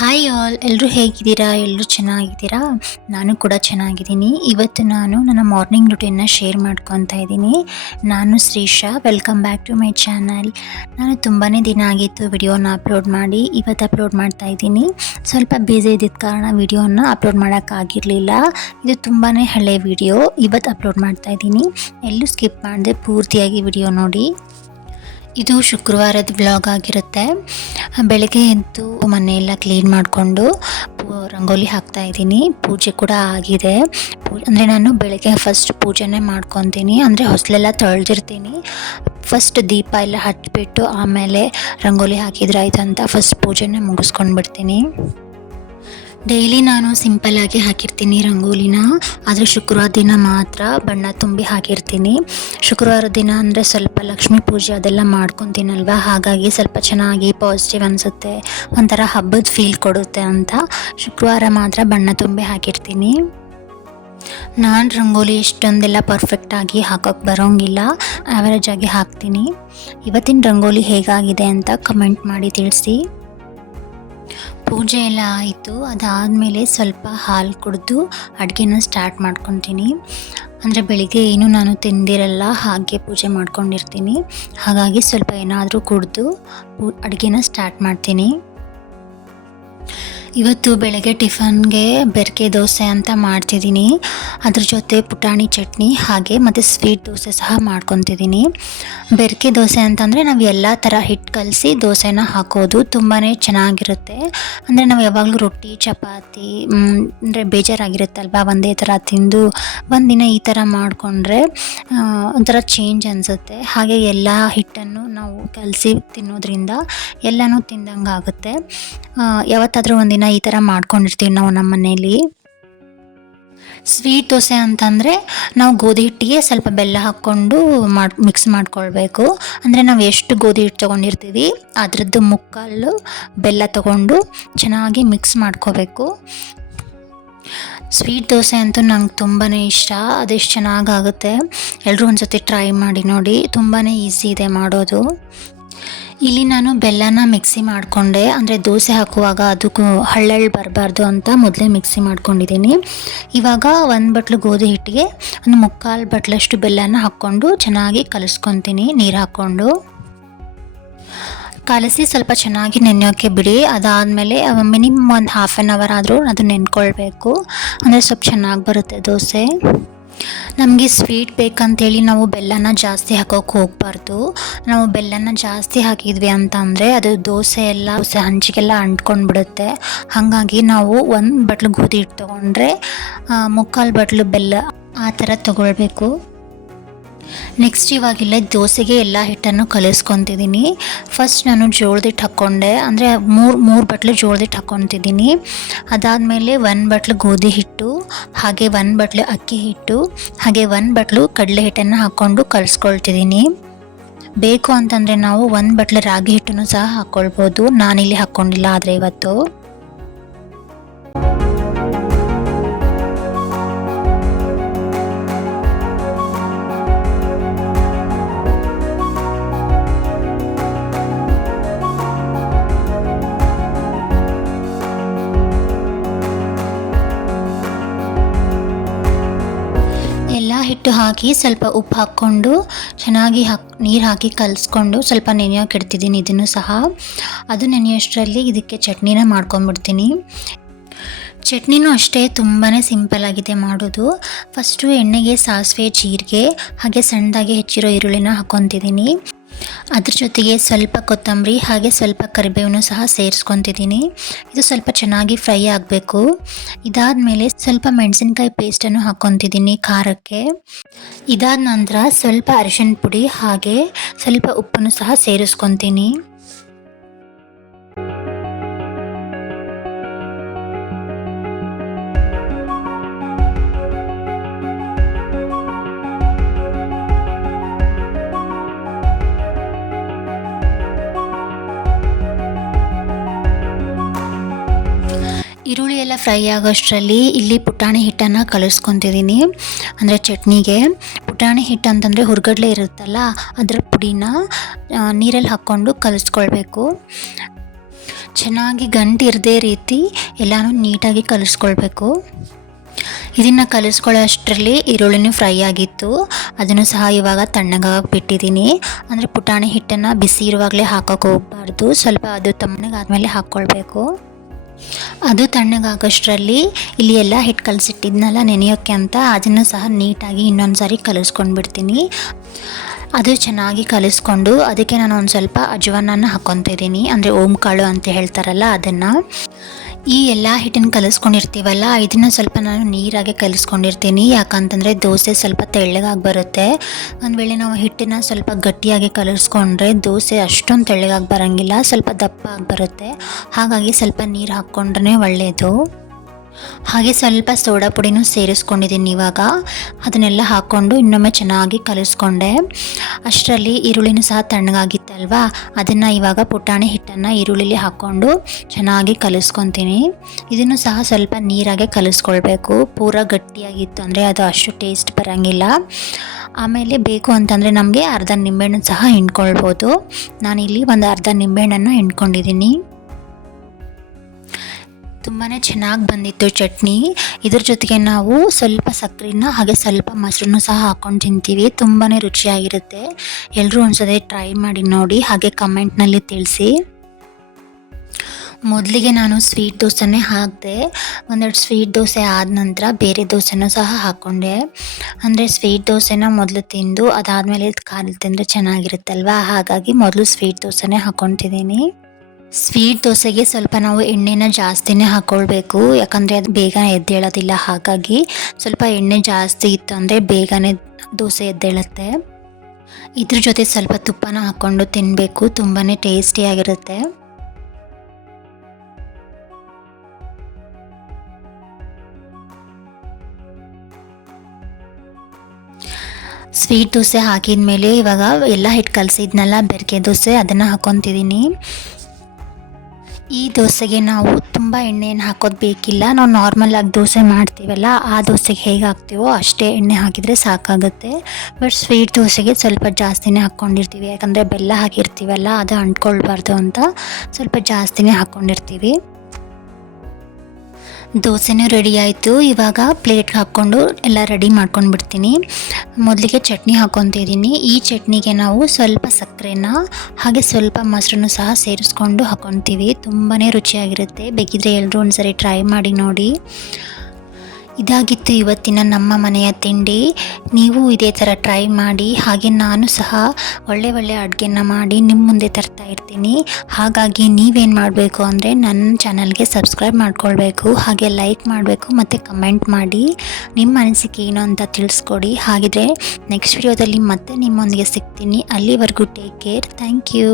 Hi all, ಎಲ್ಲರೂ ಹೇಗಿದ್ದೀರಾ? ಎಲ್ಲರೂ ಚೆನ್ನಾಗಿದ್ದೀರಾ? ನಾನು ಕೂಡ ಚೆನ್ನಾಗಿದ್ದೀನಿ. ಇವತ್ತು ನಾನು ನನ್ನ ಮಾರ್ನಿಂಗ್ ರೂಟೀನ್ನ ಶೇರ್ ಮಾಡ್ಕೊತಾ ಇದ್ದೀನಿ. ನಾನು Shreesha, welcome back to my channel. ನಾನು ತುಂಬಾ ದಿನ ಆಗಿತ್ತು ವಿಡಿಯೋನ ಅಪ್ಲೋಡ್ ಮಾಡಿ. ಇವತ್ತು ಅಪ್ಲೋಡ್ ಮಾಡ್ತಾ ಇದ್ದೀನಿ. ಸ್ವಲ್ಪ ಬ್ಯುಸಿ ಇದ್ದಿದ್ದ ಕಾರಣ ವಿಡಿಯೋನ ಅಪ್ಲೋಡ್ ಮಾಡೋಕ್ಕಾಗಿರಲಿಲ್ಲ. ಇದು ತುಂಬಾ ಹಳೆ ವಿಡಿಯೋ. ಇವತ್ತು ಅಪ್ಲೋಡ್ ಮಾಡ್ತಾ ಇದ್ದೀನಿ. ಎಲ್ಲೂ ಸ್ಕಿಪ್ ಮಾಡದೆ ಪೂರ್ತಿಯಾಗಿ ವಿಡಿಯೋ ನೋಡಿ. ಇದು ಶುಕ್ರವಾರದ ವ್ಲಾಗ್ ಆಗಿರುತ್ತೆ. ಬೆಳಗ್ಗೆ ಎದ್ದು ಮನೆಯೆಲ್ಲ ಕ್ಲೀನ್ ಮಾಡಿಕೊಂಡು ರಂಗೋಲಿ ಹಾಕ್ತಾ ಇದ್ದೀನಿ. ಪೂಜೆ ಕೂಡ ಆಗಿದೆ. ಅಂದರೆ ನಾನು ಬೆಳಗ್ಗೆ ಫಸ್ಟ್ ಪೂಜೆನೇ ಮಾಡ್ಕೊತೀನಿ. ಅಂದರೆ ಹೊಸಲೆಲ್ಲ ತೊಳೆದಿರ್ತೀನಿ. ಫಸ್ಟ್ ದೀಪ ಎಲ್ಲ ಹಚ್ಬಿಟ್ಟು ಆಮೇಲೆ ರಂಗೋಲಿ ಹಾಕಿದ್ರೆ ಆಯ್ತು ಅಂತ ಫಸ್ಟ್ ಪೂಜೆನೇ ಮುಗಿಸ್ಕೊಂಡು ಬಿಡ್ತೀನಿ. ಡೈಲಿ ನಾನು ಸಿಂಪಲ್ಲಾಗಿ ಹಾಕಿರ್ತೀನಿ ರಂಗೋಲಿನ, ಆದರೆ ಶುಕ್ರವಾರ ದಿನ ಮಾತ್ರ ಬಣ್ಣ ತುಂಬಿ ಹಾಕಿರ್ತೀನಿ. ಶುಕ್ರವಾರ ದಿನ ಅಂದರೆ ಸ್ವಲ್ಪ ಲಕ್ಷ್ಮೀ ಪೂಜೆ ಅದೆಲ್ಲ ಮಾಡ್ಕೊತೀನಲ್ವ, ಹಾಗಾಗಿ ಸ್ವಲ್ಪ ಚೆನ್ನಾಗಿ ಪಾಸಿಟಿವ್ ಅನಿಸುತ್ತೆ, ಒಂಥರ ಹಬ್ಬದ ಫೀಲ್ ಕೊಡುತ್ತೆ ಅಂತ ಶುಕ್ರವಾರ ಮಾತ್ರ ಬಣ್ಣ ತುಂಬಿ ಹಾಕಿರ್ತೀನಿ. ನಾನು ರಂಗೋಲಿ ಇಷ್ಟೊಂದೆಲ್ಲ ಪರ್ಫೆಕ್ಟಾಗಿ ಹಾಕೋಕ್ಕೆ ಬರೋಂಗಿಲ್ಲ, ಆ್ಯಾವರೇಜ್ ಆಗಿ ಹಾಕ್ತೀನಿ. ಇವತ್ತಿನ ರಂಗೋಲಿ ಹೇಗಾಗಿದೆ ಅಂತ ಕಮೆಂಟ್ ಮಾಡಿ ತಿಳಿಸಿ. ಪೂಜೆ ಎಲ್ಲ ಆಯಿತು. ಅದಾದಮೇಲೆ ಸ್ವಲ್ಪ ಹಾಲು ಕುಡಿದು ಅಡುಗೆನ ಸ್ಟಾರ್ಟ್ ಮಾಡ್ಕೊತೀನಿ. ಅಂದರೆ ಬೆಳಿಗ್ಗೆ ಏನು ನಾನು ತಿಂದಿರಲ್ಲ, ಹಾಗೆ ಪೂಜೆ ಮಾಡ್ಕೊಂಡಿರ್ತೀನಿ. ಹಾಗಾಗಿ ಸ್ವಲ್ಪ ಏನಾದರೂ ಕುಡಿದು ಅಡುಗೆನ ಸ್ಟಾರ್ಟ್ ಮಾಡ್ತೀನಿ. ಇವತ್ತು ಬೆಳಗ್ಗೆ ಟಿಫನ್ಗೆ ಬೆರಕೆ ದೋಸೆ ಅಂತ ಮಾಡ್ತಿದ್ದೀನಿ. ಅದ್ರ ಜೊತೆ ಪುಟಾಣಿ ಚಟ್ನಿ ಹಾಗೆ ಮತ್ತು ಸ್ವೀಟ್ ದೋಸೆ ಸಹ ಮಾಡ್ಕೊತಿದ್ದೀನಿ. ಬೆರಕೆ ದೋಸೆ ಅಂತಂದರೆ ನಾವು ಎಲ್ಲ ಥರ ಹಿಟ್ಟು ಕಲಸಿ ದೋಸೆನ ಹಾಕೋದು ತುಂಬಾ ಚೆನ್ನಾಗಿರುತ್ತೆ. ಅಂದರೆ ನಾವು ಯಾವಾಗಲೂ ರೊಟ್ಟಿ ಚಪಾತಿ ಅಂದರೆ ಬೇಜಾರಾಗಿರುತ್ತಲ್ವ, ಒಂದೇ ಥರ ತಿಂದು ಒಂದಿನ ಈ ಥರ ಮಾಡಿಕೊಂಡ್ರೆ ಒಂಥರ ಚೇಂಜ್ ಅನಿಸುತ್ತೆ. ಹಾಗೆ ಎಲ್ಲ ಹಿಟ್ಟನ್ನು ನಾವು ಕಲಸಿ ತಿನ್ನೋದ್ರಿಂದ ಎಲ್ಲನೂ ತಿಂದಂಗೆ ಆಗುತ್ತೆ. ಯಾವತ್ತಾದರೂ ಒಂದಿನ ಈ ಥರ ಮಾಡ್ಕೊಂಡಿರ್ತೀವಿ ನಾವು ನಮ್ಮ ಮನೇಲಿ. ಸ್ವೀಟ್ ದೋಸೆ ಅಂತಂದರೆ ನಾವು ಗೋಧಿ ಹಿಟ್ಟಿಗೆ ಸ್ವಲ್ಪ ಬೆಲ್ಲ ಹಾಕ್ಕೊಂಡು ಮಿಕ್ಸ್ ಮಾಡ್ಕೊಳ್ಬೇಕು. ಅಂದರೆ ನಾವು ಎಷ್ಟು ಗೋಧಿ ಹಿಟ್ಟು ತೊಗೊಂಡಿರ್ತೀವಿ ಅದರದ್ದು ಮುಕ್ಕಾಲು ಬೆಲ್ಲ ತೊಗೊಂಡು ಚೆನ್ನಾಗಿ ಮಿಕ್ಸ್ ಮಾಡ್ಕೋಬೇಕು. ಸ್ವೀಟ್ ದೋಸೆ ಅಂತೂ ನಂಗೆ ತುಂಬಾ ಇಷ್ಟ, ಅದೆಷ್ಟು ಚೆನ್ನಾಗಾಗುತ್ತೆ. ಎಲ್ಲರೂ ಒಂದು ಸತಿ ಟ್ರೈ ಮಾಡಿ ನೋಡಿ, ತುಂಬಾ ಈಸಿ ಇದೆ ಮಾಡೋದು. ಇಲ್ಲಿ ನಾನು ಬೆಲ್ಲನ ಮಿಕ್ಸಿ ಮಾಡಿಕೊಂಡೆ, ಅಂದರೆ ದೋಸೆ ಹಾಕುವಾಗ ಅದಕ್ಕೂ ಹಳ್ಳು ಬರಬಾರ್ದು ಅಂತ ಮೊದಲೇ ಮಿಕ್ಸಿ ಮಾಡ್ಕೊಂಡಿದ್ದೀನಿ. ಇವಾಗ ಒಂದು ಬಟ್ಲು ಗೋಧಿ ಹಿಟ್ಟಿಗೆ ಒಂದು ಮುಕ್ಕಾಲು ಬಟ್ಲಷ್ಟು ಬೆಲ್ಲನ ಹಾಕ್ಕೊಂಡು ಚೆನ್ನಾಗಿ ಕಲಿಸ್ಕೊತೀನಿ. ನೀರು ಹಾಕ್ಕೊಂಡು ಕಲಸಿ ಸ್ವಲ್ಪ ಚೆನ್ನಾಗಿ ನೆನೆಯೋಕ್ಕೆ ಬಿಡಿ. ಅದಾದಮೇಲೆ ಮಿನಿಮಮ್ ಒಂದು ಹಾಫ್ ಆನ್ ಅವರ್ ಆದರೂ ಅದು ನೆನ್ಕೊಳ್ಬೇಕು, ಅಂದರೆ ಸ್ವಲ್ಪ ಚೆನ್ನಾಗಿ ಬರುತ್ತೆ ದೋಸೆ. ನಮಗೆ ಸ್ವೀಟ್ ಬೇಕಂತೇಳಿ ನಾವು ಬೆಲ್ಲನ ಜಾಸ್ತಿ ಹಾಕೋಕ್ಕೆ ಹೋಗಬಾರ್ದು. ನಾವು ಬೆಲ್ಲನ ಜಾಸ್ತಿ ಹಾಕಿದ್ವಿ ಅಂತಂದರೆ ಅದು ದೋಸೆ ಹಂಚಿಗೆಲ್ಲ ಅಂಟ್ಕೊಂಡು ಬಿಡುತ್ತೆ. ಹಾಗಾಗಿ ನಾವು ಒಂದು ಬಟ್ಲು ಗೋಧಿ ಹಿಟ್ಟು ತೊಗೊಂಡ್ರೆ ಮುಕ್ಕಾಲು ಬಟ್ಲು ಬೆಲ್ಲ ಆ ಥರ ತೊಗೊಳ್ಬೇಕು. ನೆಕ್ಸ್ಟ್ ಇವಾಗೆಲ್ಲ ದೋಸೆಗೆ ಎಲ್ಲ ಹಿಟ್ಟನ್ನು ಕಲಿಸ್ಕೊತಿದ್ದೀನಿ. ಫಸ್ಟ್ ನಾನು ಜೋಳದ ಹಿಟ್ಟು ಹಾಕ್ಕೊಂಡೆ, ಅಂದರೆ ಮೂರು ಬಟ್ಲು ಜೋಳದ ಹಿಟ್ಟು ಹಾಕ್ಕೊತಿದ್ದೀನಿ. ಅದಾದಮೇಲೆ 1 ಬಟ್ಲು ಗೋಧಿ ಹಿಟ್ಟು ಹಾಗೆ 1 ಬಟ್ಲು ಅಕ್ಕಿ ಹಿಟ್ಟು ಹಾಗೆ 1 ಬಟ್ಲು ಕಡಲೆ ಹಿಟ್ಟನ್ನು ಹಾಕ್ಕೊಂಡು ಕಲಿಸ್ಕೊಳ್ತಿದ್ದೀನಿ. ಬೇಕು ಅಂತಂದರೆ ನಾವು 1 ಬಟ್ಲು ರಾಗಿ ಹಿಟ್ಟನ್ನು ಸಹ ಹಾಕ್ಕೊಳ್ಬೋದು. ನಾನಿಲ್ಲಿ ಹಾಕ್ಕೊಂಡಿಲ್ಲ ಆದರೆ ಇವತ್ತು. ಹಿಟ್ಟು ಹಾಕಿ ಸ್ವಲ್ಪ ಉಪ್ಪು ಹಾಕ್ಕೊಂಡು ಚೆನ್ನಾಗಿ ನೀರು ಹಾಕಿ ಕಲಿಸ್ಕೊಂಡು ಸ್ವಲ್ಪ ನೆನೆಯೋಕೆ ಇಡ್ತಿದ್ದೀನಿ. ಇದನ್ನು ಸಹ ಅದು ನೆನೆಯೋಷ್ಟರಲ್ಲಿ ಇದಕ್ಕೆ ಚಟ್ನಿನ ಮಾಡ್ಕೊಂಬಿಡ್ತೀನಿ. ಚಟ್ನಿನೂ ಅಷ್ಟೇ ತುಂಬಾ ಸಿಂಪಲ್ಲಾಗಿದೆ ಮಾಡೋದು. ಫಸ್ಟು ಎಣ್ಣೆಗೆ ಸಾಸಿವೆ ಜೀರಿಗೆ ಹಾಗೆ ಸಣ್ಣದಾಗಿ ಹೆಚ್ಚಿರೋ ಈರುಳ್ಳಿನ ಹಾಕ್ಕೊತಿದ್ದೀನಿ. ಅದ್ರ ಜೊತೆಗೆ ಸ್ವಲ್ಪ ಕೊತ್ತಂಬರಿ ಹಾಗೆ ಸ್ವಲ್ಪ ಕರಿಬೇವನ್ನು ಸಹ ಸೇರಿಸ್ಕೊತಿದ್ದೀನಿ. ಇದು ಸ್ವಲ್ಪ ಚೆನ್ನಾಗಿ ಫ್ರೈ ಆಗಬೇಕು. ಇದಾದಮೇಲೆ ಸ್ವಲ್ಪ ಮೆಣಸಿನ್ಕಾಯಿ ಪೇಸ್ಟನ್ನು ಹಾಕ್ಕೊತಿದ್ದೀನಿ ಖಾರಕ್ಕೆ. ಇದಾದ ನಂತರ ಸ್ವಲ್ಪ ಅರಿಶಿನ ಪುಡಿ ಹಾಗೆ ಸ್ವಲ್ಪ ಉಪ್ಪನ್ನು ಸಹ ಸೇರಿಸ್ಕೊತೀನಿ. ಈರುಳ್ಳಿ ಎಲ್ಲ ಫ್ರೈ ಆಗೋಷ್ಟರಲ್ಲಿ ಇಲ್ಲಿ ಪುಟಾಣಿ ಹಿಟ್ಟನ್ನು ಕಲಿಸ್ಕೊತಿದ್ದೀನಿ. ಅಂದರೆ ಚಟ್ನಿಗೆ ಪುಟಾಣಿ ಹಿಟ್ಟು ಅಂತಂದರೆ ಹುರ್ಗಡ್ಲೆ ಇರುತ್ತಲ್ಲ, ಅದರ ಪುಡಿನ ನೀರಲ್ಲಿ ಹಾಕ್ಕೊಂಡು ಕಲಿಸ್ಕೊಳ್ಬೇಕು. ಚೆನ್ನಾಗಿ ಗಂಟು ಇರದೇ ರೀತಿ ಎಲ್ಲನೂ ನೀಟಾಗಿ ಕಲಿಸ್ಕೊಳ್ಬೇಕು. ಇದನ್ನು ಕಲಿಸ್ಕೊಳ್ಳೋ ಅಷ್ಟರಲ್ಲಿ ಈರುಳ್ಳಿನೂ ಫ್ರೈ ಆಗಿತ್ತು. ಅದನ್ನು ಸಹ ಇವಾಗ ತಣ್ಣಗಾಗಿ ಬಿಟ್ಟಿದ್ದೀನಿ. ಅಂದರೆ ಪುಟಾಣಿ ಹಿಟ್ಟನ್ನು ಬಿಸಿ ಇರುವಾಗಲೇ ಹಾಕೋಕೆ ಹೋಗಬಾರ್ದು, ಸ್ವಲ್ಪ ಅದು ತಣ್ಣಗಾದ್ಮೇಲೆ ಹಾಕ್ಕೊಳ್ಬೇಕು. ಅದು ತಣ್ಣಗಾಗೋಷ್ಟರಲ್ಲಿ ಇಲ್ಲಿ ಎಲ್ಲ ಹಿಟ್ಟು ಕಲಸಿಟ್ಟಿದ್ನಲ್ಲ ನೆನೆಯೋಕ್ಕೆ ಅಂತ, ಅದನ್ನು ಸಹ ನೀಟಾಗಿ ಇನ್ನೊಂದು ಸಾರಿ ಕಲಿಸ್ಕೊಂಡು ಬಿಡ್ತೀನಿ. ಅದು ಚೆನ್ನಾಗಿ ಕಲಿಸ್ಕೊಂಡು ಅದಕ್ಕೆ ನಾನು ಒಂದು ಸ್ವಲ್ಪ ಅಜವಾನನ್ನು ಹಾಕ್ಕೊತಿದ್ದೀನಿ, ಅಂದರೆ ಓಂಕಾಳು ಅಂತ ಹೇಳ್ತಾರಲ್ಲ ಅದನ್ನು. ಈ ಎಲ್ಲ ಹಿಟ್ಟನ್ನು ಕಲಿಸ್ಕೊಂಡಿರ್ತೀವಲ್ಲ ಇದನ್ನು ಸ್ವಲ್ಪ ನಾನು ನೀರಾಗೆ ಕಲಿಸ್ಕೊಂಡಿರ್ತೀನಿ. ಯಾಕಂತಂದರೆ ದೋಸೆ ಸ್ವಲ್ಪ ತೆಳ್ಳಗಾಗಿ ಬರುತ್ತೆ. ಒಂದು ವೇಳೆ ನಾವು ಹಿಟ್ಟನ್ನು ಸ್ವಲ್ಪ ಗಟ್ಟಿಯಾಗಿ ಕಲಿಸ್ಕೊಂಡ್ರೆ ದೋಸೆ ಅಷ್ಟೊಂದು ತೆಳ್ಳಗಾಗಿ ಬರೋಂಗಿಲ್ಲ, ಸ್ವಲ್ಪ ದಪ್ಪ ಆಗಿ ಬರುತ್ತೆ. ಹಾಗಾಗಿ ಸ್ವಲ್ಪ ನೀರು ಹಾಕ್ಕೊಂಡ್ರೆ ಒಳ್ಳೆಯದು. ಹಾಗೆ ಸ್ವಲ್ಪ ಸೋಡಾ ಪುಡಿನೂ ಸೇರಿಸ್ಕೊಂಡಿದ್ದೀನಿ. ಇವಾಗ ಅದನ್ನೆಲ್ಲ ಹಾಕ್ಕೊಂಡು ಇನ್ನೊಮ್ಮೆ ಚೆನ್ನಾಗಿ ಕಲಿಸ್ಕೊಂಡೆ. ಅಷ್ಟರಲ್ಲಿ ಈರುಳ್ಳಿನೂ ಸಹ ತಣ್ಣಗಾಗಿತ್ತಲ್ವ, ಅದನ್ನು ಇವಾಗ ಪುಟಾಣಿ ಹಿಟ್ಟನ್ನು ಈರುಳ್ಳಿಲಿ ಹಾಕ್ಕೊಂಡು ಚೆನ್ನಾಗಿ ಕಲಿಸ್ಕೊತೀನಿ. ಇದನ್ನು ಸಹ ಸ್ವಲ್ಪ ನೀರಾಗೆ ಕಲಿಸ್ಕೊಳ್ಬೇಕು. ಪೂರ ಗಟ್ಟಿಯಾಗಿತ್ತು ಅಂದರೆ ಅದು ಅಷ್ಟು ಟೇಸ್ಟ್ ಬರೋಂಗಿಲ್ಲ. ಆಮೇಲೆ ಬೇಕು ಅಂತಂದರೆ ನಮಗೆ ಅರ್ಧ ನಿಂಬೆಹಣ್ಣು ಸಹ ಹಿಂಡ್ಕೊಳ್ಬೋದು. ನಾನಿಲ್ಲಿ ಒಂದು ಅರ್ಧ ನಿಂಬೆಹಣ್ಣನ್ನು ಹಿಂಡ್ಕೊಂಡಿದ್ದೀನಿ. ತುಂಬಾ ಚೆನ್ನಾಗಿ ಬಂದಿತ್ತು ಚಟ್ನಿ. ಇದ್ರ ಜೊತೆಗೆ ನಾವು ಸ್ವಲ್ಪ ಸಕ್ಕರೆನ ಹಾಗೆ ಸ್ವಲ್ಪ ಮೊಸರನ್ನು ಸಹ ಹಾಕ್ಕೊಂಡು ತಿಂತೀವಿ. ತುಂಬಾ ರುಚಿಯಾಗಿರುತ್ತೆ. ಎಲ್ಲರೂ ಒಂದ್ಸತಿ ಟ್ರೈ ಮಾಡಿ ನೋಡಿ, ಹಾಗೆ ಕಮೆಂಟ್ನಲ್ಲಿ ತಿಳಿಸಿ. ಮೊದಲಿಗೆ ನಾನು ಸ್ವೀಟ್ ದೋಸೆನೇ ಹಾಕಿದೆ. ಒಂದೆರಡು ಸ್ವೀಟ್ ದೋಸೆ ಆದ ನಂತರ ಬೇರೆ ದೋಸೆನೂ ಸಹ ಹಾಕ್ಕೊಂಡೆ. ಅಂದರೆ ಸ್ವೀಟ್ ದೋಸೆನ ಮೊದಲು ತಿಂದು ಅದಾದಮೇಲೆ ಖಾರ ತಿಂದರೆ ಚೆನ್ನಾಗಿರುತ್ತಲ್ವ, ಹಾಗಾಗಿ ಮೊದಲು ಸ್ವೀಟ್ ದೋಸೆನೇ ಹಾಕ್ಕೊತಿದ್ದೀನಿ. ಸ್ವೀಟ್ ದೋಸೆಗೆ ಸ್ವಲ್ಪ ನಾವು ಎಣ್ಣೆನ ಜಾಸ್ತಿನೇ ಹಾಕ್ಕೊಳ್ಬೇಕು, ಯಾಕಂದರೆ ಅದು ಬೇಗ ಎದ್ದೇಳೋದಿಲ್ಲ. ಹಾಗಾಗಿ ಸ್ವಲ್ಪ ಎಣ್ಣೆ ಜಾಸ್ತಿ ಇತ್ತು ಅಂದರೆ ಬೇಗನೆ ದೋಸೆ ಎದ್ದೇಳುತ್ತೆ. ಇದ್ರ ಜೊತೆ ಸ್ವಲ್ಪ ತುಪ್ಪನ ಹಾಕ್ಕೊಂಡು ತಿನ್ನಬೇಕು, ತುಂಬಾ ಟೇಸ್ಟಿಯಾಗಿರುತ್ತೆ. ಸ್ವೀಟ್ ದೋಸೆ ಹಾಕಿದ ಮೇಲೆ ಇವಾಗ ಎಲ್ಲ ಹಿಟ್ಟು ಕಲಸಿದ್ನಲ್ಲ ಬೆರಕೆ ದೋಸೆ, ಅದನ್ನು ಹಾಕ್ಕೊತಿದ್ದೀನಿ. ಈ ದೋಸೆಗೆ ನಾವು ತುಂಬ ಎಣ್ಣೆಯನ್ನು ಹಾಕೋದು ಬೇಕಿಲ್ಲ. ನಾವು ನಾರ್ಮಲಾಗಿ ದೋಸೆ ಮಾಡ್ತೀವಲ್ಲ ಆ ದೋಸೆಗೆ ಹೇಗೆ ಹಾಕ್ತೀವೋ ಅಷ್ಟೇ ಎಣ್ಣೆ ಹಾಕಿದರೆ ಸಾಕಾಗುತ್ತೆ. ಬಟ್ ಸ್ವೀಟ್ ದೋಸೆಗೆ ಸ್ವಲ್ಪ ಜಾಸ್ತಿನೇ ಹಾಕ್ಕೊಂಡಿರ್ತೀವಿ, ಯಾಕಂದರೆ ಬೆಲ್ಲ ಹಾಕಿರ್ತೀವಲ್ಲ ಅದು ಅಂಟ್ಕೊಳ್ಬಾರ್ದು ಅಂತ ಸ್ವಲ್ಪ ಜಾಸ್ತಿನೇ ಹಾಕ್ಕೊಂಡಿರ್ತೀವಿ. ದೋಸೆನೂ ರೆಡಿ ಆಯಿತು. ಇವಾಗ ಪ್ಲೇಟ್ಗೆ ಹಾಕ್ಕೊಂಡು ಎಲ್ಲ ರೆಡಿ ಮಾಡ್ಕೊಂಡು ಬಿಡ್ತೀನಿ. ಮೊದಲಿಗೆ ಚಟ್ನಿ ಹಾಕ್ಕೊತಿದ್ದೀನಿ. ಈ ಚಟ್ನಿಗೆ ನಾವು ಸ್ವಲ್ಪ ಸಕ್ಕರೆನ ಹಾಗೆ ಸ್ವಲ್ಪ ಮೊಸರನ್ನು ಸಹ ಸೇರಿಸ್ಕೊಂಡು ಹಾಕ್ಕೊತೀವಿ. ತುಂಬಾ ರುಚಿಯಾಗಿರುತ್ತೆ. ಬೇಕಿದ್ರೆ ಎಲ್ಲರೂ ಒಂದ್ಸರಿ ಟ್ರೈ ಮಾಡಿ ನೋಡಿ. ಇದಾಗಿತ್ತು ಇವತ್ತಿನ ನಮ್ಮ ಮನೆಯ ತಿಂಡಿ. ನೀವು ಇದೇ ಥರ ಟ್ರೈ ಮಾಡಿ. ಹಾಗೆ ನಾನು ಸಹ ಒಳ್ಳೆ ಅಡುಗೆನ ಮಾಡಿ ನಿಮ್ಮ ಮುಂದೆ ತರ್ತಾ ಇರ್ತೀನಿ. ಹಾಗಾಗಿ ನೀವೇನು ಮಾಡಬೇಕು ಅಂದರೆ ನನ್ನ ಚಾನಲ್ಗೆ ಸಬ್ಸ್ಕ್ರೈಬ್ ಮಾಡ್ಕೊಳ್ಬೇಕು, ಹಾಗೆ ಲೈಕ್ ಮಾಡಬೇಕು ಮತ್ತು ಕಮೆಂಟ್ ಮಾಡಿ ನಿಮ್ಮ ಅನಿಸಿಕೆ ಏನು ಅಂತ ತಿಳಿಸ್ಕೊಡಿ. ಹಾಗಿದ್ರೆ ನೆಕ್ಸ್ಟ್ ವಿಡಿಯೋದಲ್ಲಿ ಮತ್ತೆ ನಿಮ್ಮೊಂದಿಗೆ ಸಿಗ್ತೀನಿ. ಅಲ್ಲಿವರೆಗೂ ಟೇಕ್ ಕೇರ್. Thank you.